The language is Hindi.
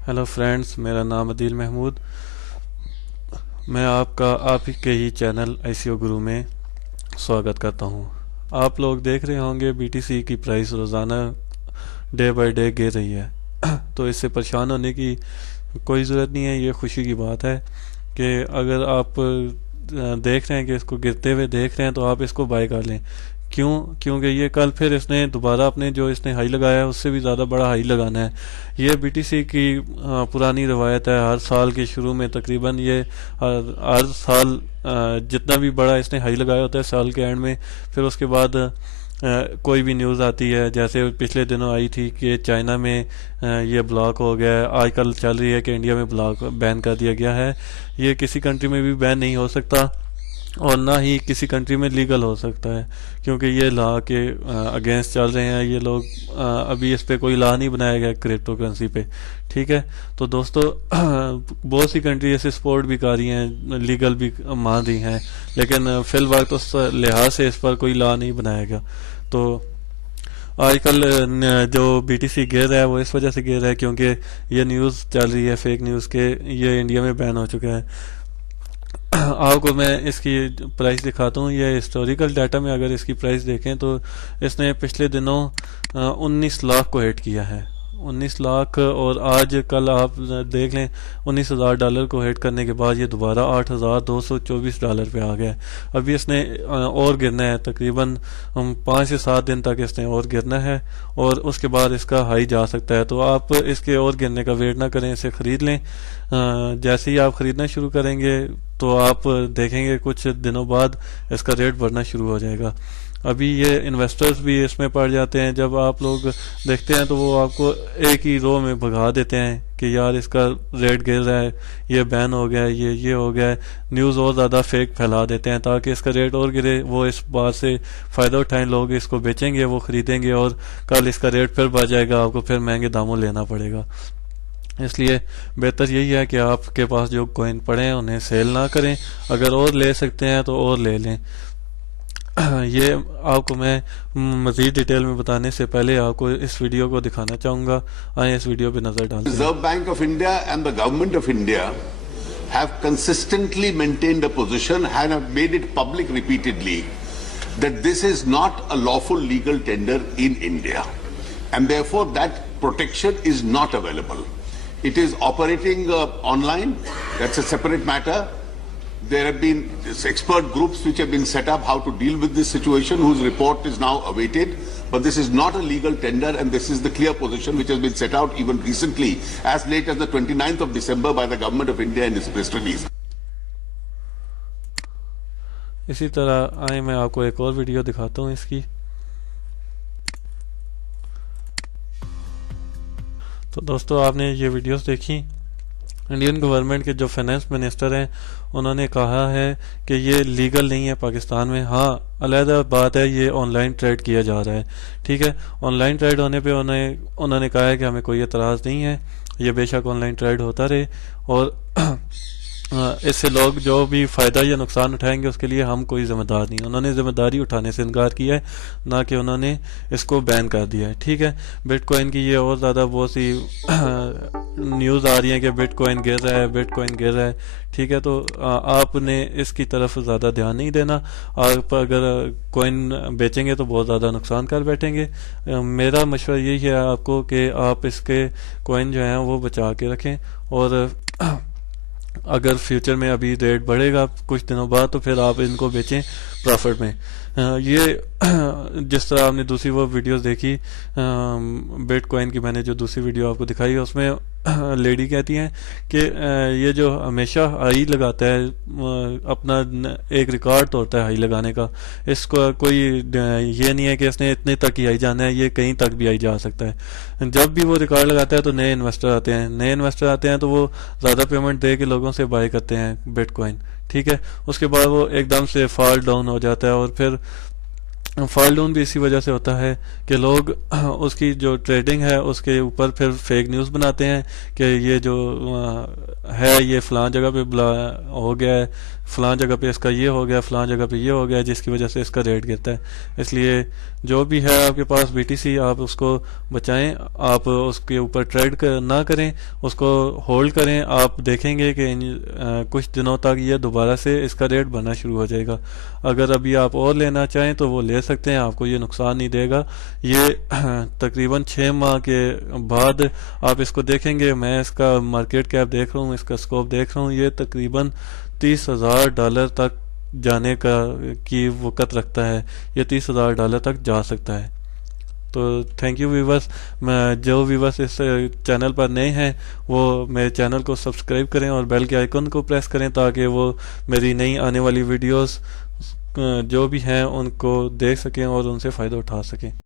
हेलो फ्रेंड्स, मेरा नाम अदील महमूद। मैं आपका आप ही के ही चैनल आईसीओ गुरु में स्वागत करता हूं। आप लोग देख रहे होंगे बीटीसी की प्राइस रोज़ाना डे बाय डे गिर रही है। तो इससे परेशान होने की कोई ज़रूरत नहीं है। ये खुशी की बात है कि अगर आप देख रहे हैं कि इसको गिरते हुए देख रहे हैं तो आप इसको बाय कर लें। क्यों? क्योंकि ये कल फिर इसने दोबारा अपने जो इसने हाई लगाया है उससे भी ज़्यादा बड़ा हाई लगाना है। ये बीटीसी की पुरानी रवायत है। हर साल के शुरू में तकरीबन ये हर साल जितना भी बड़ा इसने हाई लगाया होता है साल के एंड में, फिर उसके बाद कोई भी न्यूज़ आती है, जैसे पिछले दिनों आई थी कि चाइना में ये ब्लॉक हो गया है। आजकल चल रही है कि इंडिया में ब्लॉक बैन कर दिया गया है। ये किसी कंट्री में भी बैन नहीं हो सकता और ना ही किसी कंट्री में लीगल हो सकता है, क्योंकि ये लॉ के अगेंस्ट चल रहे हैं ये लोग। अभी इस पे कोई लॉ नहीं बनाया गया क्रिप्टो करेंसी पे। ठीक है, तो दोस्तों बहुत सी कंट्री ऐसे सपोर्ट भी कर रही हैं, लीगल भी मान रही हैं, लेकिन फिलहाल तो उस लिहाज से इस पर कोई लॉ नहीं बनाया गया। तो आजकल जो बीटीसी गिर रहा है वो इस वजह से गिर रहा है क्योंकि ये न्यूज़ चल रही है फेक न्यूज़ के ये इंडिया में बैन हो चुका है। आपको मैं इसकी प्राइस दिखाता हूँ। ये हिस्टोरिकल डाटा में अगर इसकी प्राइस देखें तो इसने पिछले दिनों 19 लाख को हिट किया है। 19 लाख, और आज कल आप देख लें $19,000 को हिट करने के बाद ये दोबारा $8,224 पे आ गया है। अभी इसने और गिरना है, तकरीबन 5 से 7 दिन तक इसने और गिरना है और उसके बाद इसका हाई जा सकता है। तो आप इसके और गिरने का वेट ना करें, इसे ख़रीद लें। जैसे ही आप ख़रीदना शुरू करेंगे तो आप देखेंगे कुछ दिनों बाद इसका रेट बढ़ना शुरू हो जाएगा। अभी ये इन्वेस्टर्स भी इसमें पड़ जाते हैं। जब आप लोग देखते हैं तो वो आपको एक ही रो में भगा देते हैं कि यार इसका रेट गिर रहा है, ये बैन हो गया है, ये हो गया है। न्यूज़ और ज़्यादा फेक फैला देते हैं ताकि इसका रेट और गिरे। वो इस बात से फ़ायदा उठाएं, लोग इसको बेचेंगे, वो ख़रीदेंगे और कल इसका रेट फिर बढ़ जाएगा, आपको फिर महंगे दामों लेना पड़ेगा। इसलिए बेहतर यही है कि आपके पास जो कॉइन पड़े हैं उन्हें सेल ना करें। अगर और ले सकते हैं तो और ले लें। ये आपको मैं मज़ीद डिटेल में बताने से पहले आपको इस वीडियो को दिखाना चाहूँगा। आए इस वीडियो पे नज़र डालते हैं। Reserve Bank of India and the Government of India have consistently maintained a position and have made it public repeatedly that this is not a lawful legal tender in India, and therefore that protection is not available. It is operating online. That's a separate matter. There have been expert groups which have been set up how to deal with this situation, whose report is now awaited. But this is not a legal tender, and this is the clear position which has been set out even recently, as late as the 29th of December by the Government of India in its press release. इसी तरह आए मैं आपको एक और वीडियो दिखाता हूँ इसकी। तो दोस्तों आपने ये वीडियोस देखी। इंडियन गवर्नमेंट के जो फाइनेंस मिनिस्टर हैं उन्होंने कहा है कि ये लीगल नहीं है पाकिस्तान में। हाँ, अलहदा बात है, ये ऑनलाइन ट्रेड किया जा रहा है। ठीक है, ऑनलाइन ट्रेड होने पे उन्होंने कहा है कि हमें कोई एतराज़ नहीं है, ये बेशक ऑनलाइन ट्रेड होता रहे और इससे लोग जो भी फ़ायदा या नुकसान उठाएंगे उसके लिए हम कोई ज़िम्मेदार नहीं। उन्होंने ज़िम्मेदारी उठाने से इनकार किया है, ना कि उन्होंने इसको बैन कर दिया है। ठीक है, बिटकॉइन की ये और ज़्यादा बहुत सी न्यूज़ आ रही है कि बिटकॉइन गिर रहा है, बिटकॉइन गिर रहा है। ठीक है, तो आपने इसकी तरफ ज़्यादा ध्यान नहीं देना। आप अगर कॉइन बेचेंगे तो बहुत ज़्यादा नुकसान कर बैठेंगे। मेरा मशवरा यही है आपको कि आप इसके कॉइन जो हैं वो बचा के रखें, और अगर फ्यूचर में अभी रेट बढ़ेगा कुछ दिनों बाद तो फिर आप इनको बेचें प्रॉफिट में। ये जिस तरह आपने दूसरी वो वीडियोस देखी बिटकॉइन की, मैंने जो दूसरी वीडियो आपको दिखाई उसमें लेडी कहती हैं कि ये जो हमेशा हाई लगाता है अपना एक रिकॉर्ड तोड़ता है हाई लगाने का। इसको कोई ये नहीं है कि इसने इतने तक ही हाई जाना है, ये कहीं तक भी हाई जा सकता है। जब भी वो रिकॉर्ड लगाता है तो नए इन्वेस्टर आते हैं तो वो ज़्यादा पेमेंट दे के लोगों से बाय करते हैं बिटकॉइन। ठीक है, उसके बाद वो एकदम से फॉल डाउन हो जाता है, और फिर फॉल डाउन भी इसी वजह से होता है कि लोग उसकी जो ट्रेडिंग है उसके ऊपर फिर फेक न्यूज़ बनाते हैं कि ये जो है ये फ़लाँ जगह पे हो गया है, फ़लाँ जगह पे इसका ये हो गया, फ़लाँ जगह पे ये हो गया, जिसकी वजह से इसका रेट गिरता है। इसलिए जो भी है आपके पास BTC, आप उसको बचाएं, आप उसके ऊपर ना करें, उसको होल्ड करें। आप देखेंगे कि कुछ दिनों तक ये दोबारा से इसका रेट बढ़ना शुरू हो जाएगा। अगर अभी आप और लेना चाहें तो वो ले सकते हैं, आपको ये नुकसान नहीं देगा। ये तकरीबन 6 माह के बाद आप इसको देखेंगे। मैं इसका मार्केट कैप देख रहा हूँ, इसका स्कोप देख रहा हूँ, ये तकरीबन $30,000 तक जाने का की वक़्त रखता है। ये $30,000 तक जा सकता है। तो थैंक यू व्यूवर्स। मैं जो व्यूवर्स इस चैनल पर नए हैं वो मेरे चैनल को सब्सक्राइब करें और बेल के आइकन को प्रेस करें, ताकि वो मेरी नई आने वाली वीडियोस जो भी हैं उनको देख सकें और उनसे फ़ायदा उठा सकें।